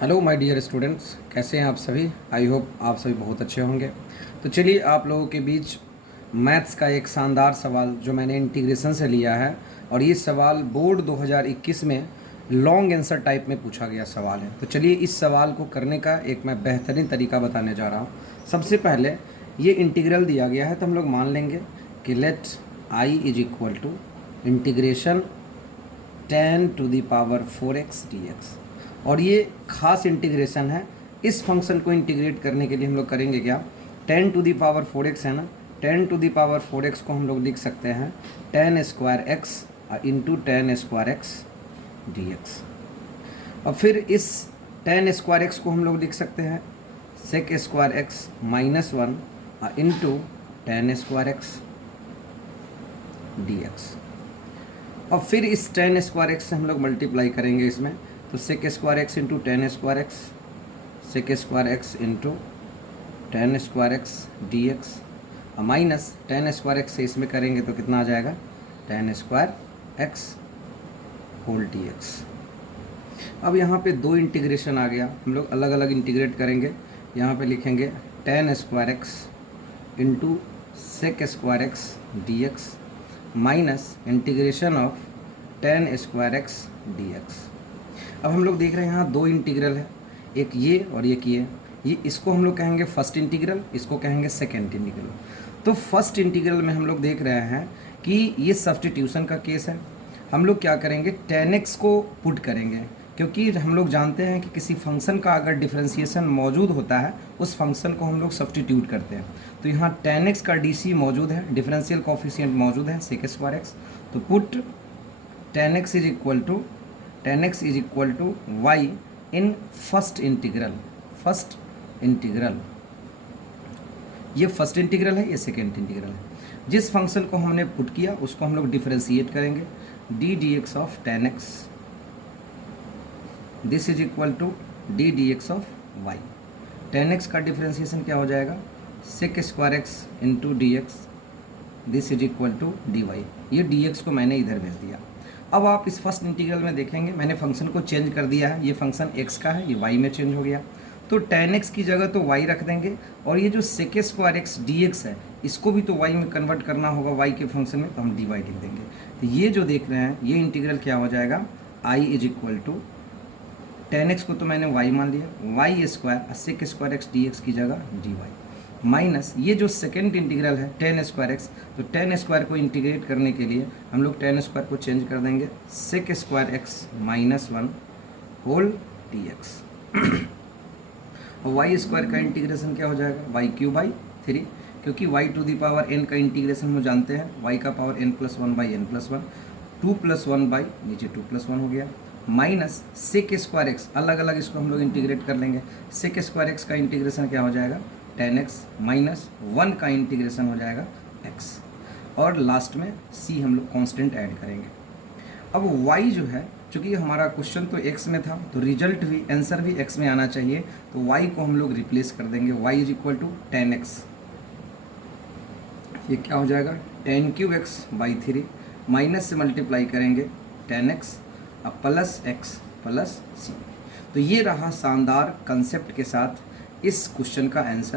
Hello my dear students, कैसे हैं आप सभी। आई होप आप सभी बहुत अच्छे होंगे। तो चलिए आप लोगों के बीच मैथ्स का एक शानदार सवाल जो मैंने इंटीग्रेशन से लिया है, और ये सवाल बोर्ड 2021 में लॉन्ग आंसर टाइप में पूछा गया सवाल है। तो चलिए इस सवाल को करने का एक मैं बेहतरीन तरीका बताने जा रहा हूँ। सबसे पहले ये इंटीग्रल दिया गया है, तो हम लोग मान लेंगे कि let I is equal to integration 10⁴x dx, और ये खास इंटीग्रेशन है। इस फंक्शन को इंटीग्रेट करने के लिए हम लोग करेंगे क्या, 10⁴x है ना, 10⁴x को हम लोग लिख सकते हैं 10² इंटू 10² dx। और फिर इस 10² को हम लोग लिख सकते हैं sec² -1 इंटू 10² dx। और फिर इस 10² से हम लोग मल्टीप्लाई करेंगे इसमें, तो sec² into 10² sec² into 10² dx minus 10² से इसमें करेंगे तो कितना आ जाएगा 10² होल dx। अब यहाँ पे दो इंटीग्रेशन आ गया, हम लोग अलग अलग इंटीग्रेट करेंगे। यहाँ पे लिखेंगे 10² into sec² dx minus integration of 10² dx। अब हम लोग देख रहे हैं यहाँ दो इंटीग्रल है, एक ये और एक ये इसको हम लोग कहेंगे फर्स्ट इंटीग्रल, इसको कहेंगे सेकेंड इंटीग्रल। तो फर्स्ट इंटीग्रल में हम लोग देख रहे हैं कि ये सब्स्टिट्यूशन का केस है। हम लोग क्या करेंगे 10x को पुट करेंगे, क्योंकि हम लोग जानते हैं कि किसी फंक्शन का अगर डिफरेंशिएशन मौजूद होता है उस फंक्शन को हम लोग सब्स्टिट्यूट करते हैं। तो यहाँ 10x का डी मौजूद है, डिफरेंशियल कोफिशिएंट मौजूद है sec²x। तो put 10x is equal to y in first integral. ये फर्स्ट इंटीग्रल है, ये सेकेंड इंटीग्रल है। जिस फंक्शन को हमने पुट किया उसको हम लोग डिफरेंशिएट करेंगे, d dx of 10x this is equal to d dx of y। 10x का डिफरेंशिएशन क्या हो जाएगा sec² into dx this is equal to dy। ये dx को मैंने इधर भेज दिया। अब आप इस फर्स्ट इंटीग्रल में देखेंगे मैंने फंक्शन को चेंज कर दिया है, ये फंक्शन x का है, ये y में चेंज हो गया। तो 10x की जगह तो y रख देंगे, और ये जो sec² dx है इसको भी तो y में कन्वर्ट करना होगा y के फंक्शन में, तो हम dy लिख देंगे। तो ये जो देख रहे हैं ये इंटीग्रल क्या हो जाएगा i is equal to 10x को तो मैंने y मान लिया, y² sec² dx की जगह dy माइनस ये जो सेकेंड इंटीग्रल है 10² तो 10² को इंटीग्रेट करने के लिए हम लोग 10² को चेंज कर देंगे sec² -1 होल dx। y² का इंटीग्रेशन क्या हो जाएगा y³ 3, क्योंकि y⁴n का इंटीग्रेशन हम जानते हैं y का पावर n+1/n+1, 2+1 नीचे 2+1 हो गया, माइनस sec² अलग अलग इसको हम लोग इंटीग्रेट कर लेंगे। sec² का इंटीग्रेशन क्या हो जाएगा 10x माइनस 1 का इंटीग्रेशन हो जाएगा x, और लास्ट में c हम लोग कांस्टेंट ऐड करेंगे। अब y जो है, चूँकि हमारा क्वेश्चन तो x में था तो रिजल्ट भी आंसर भी x में आना चाहिए, तो y को हम लोग रिप्लेस कर देंगे, y is equal to 10x। ये क्या हो जाएगा 10³ x/3 माइनस से मल्टीप्लाई करेंगे 10x अब प्लस x प्लस c। तो ये रहा शानदार कंसेप्ट के साथ इस क्वेश्चन का आंसर।